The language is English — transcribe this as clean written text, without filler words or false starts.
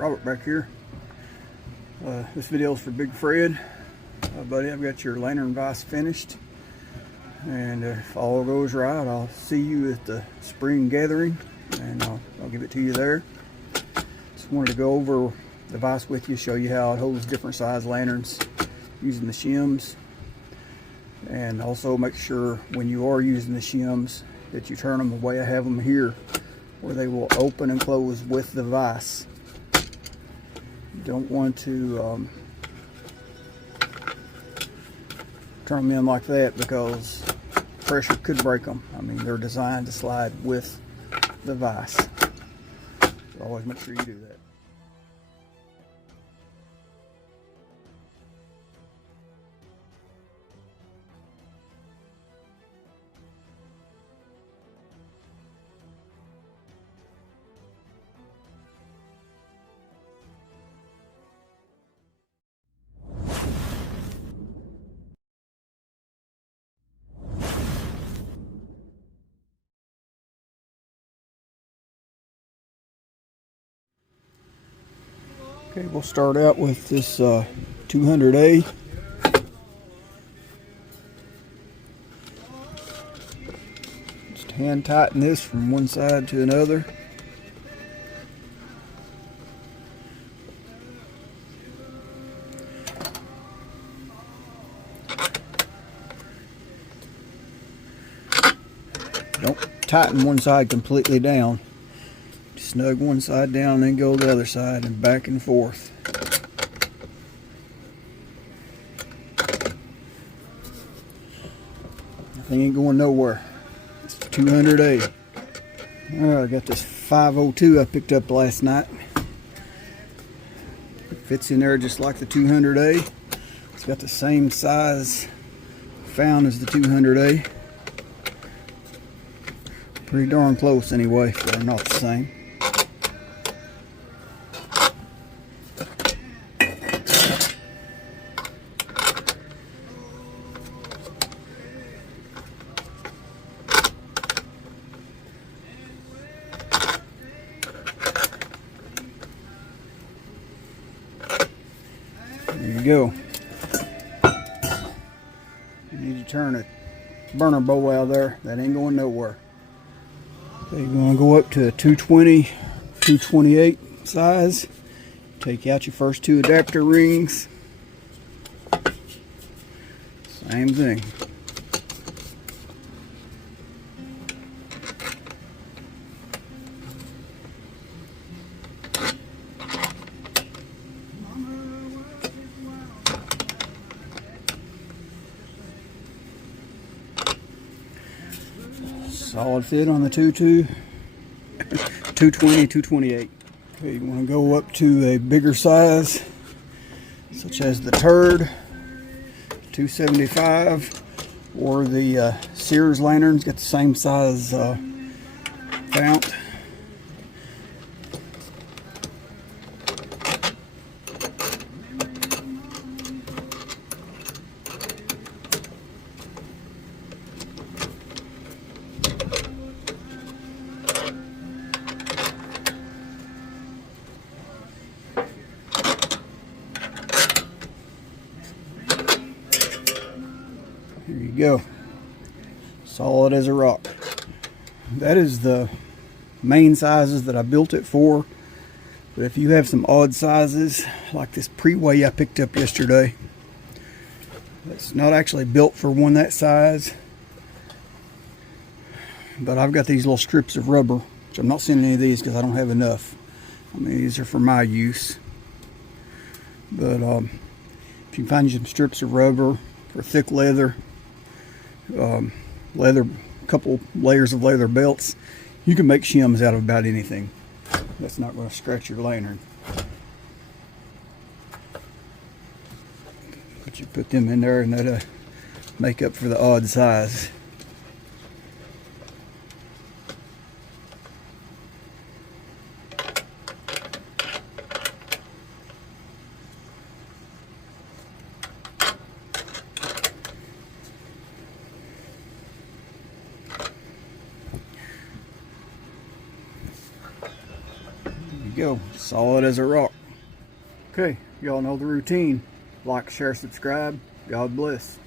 Robert back here. This video is for Big Fred. Buddy, I've got your lantern vise finished, and if all goes right, I'll see you at the spring gathering, and I'll give it to you there. Just wanted to go over the vise with you, show you how it holds different size lanterns using the shims, and also make sure when you are using the shims that you turn them the way I have them here, where they will open and close with the vise. You don't want to turn them in like that, because pressure could break them. I mean, they're designed to slide with the vise. So always make sure you do that. Okay, we'll start out with this 200A. Just hand tighten this from one side to another. Don't tighten one side completely down. Snug one side down and then go the other side and back and forth. Nothing ain't going nowhere. It's 200A. Alright, I got this 502 I picked up last night. It fits in there just like the 200A. It's got the same size found as the 200A. Pretty darn close anyway, if they're not the same. There you go. You need to turn a burner bowl out of there. That ain't going nowhere. Okay, you're going to go up to a 220, 228 size. Take out your first two adapter rings. Same thing. Solid fit on the 220, 228. Okay, you want to go up to a bigger size, such as the Turd 275, or the Sears lanterns. Get the same size fount. Here you go. Solid as a rock. That is the main sizes that I built it for. But if you have some odd sizes, like this pre-way I picked up yesterday, it's not actually built for one that size. But I've got these little strips of rubber, which I'm not sending any of these because I don't have enough. I mean, these are for my use. But if you can find you some strips of rubber for thick leather, a couple layers of leather belts, you can make shims out of about anything. That's not going to scratch your lantern. But you put them in there and that'll make up for the odd size. you go, solid as a rock. Okay, y'all know the routine. Like, share, subscribe. God bless.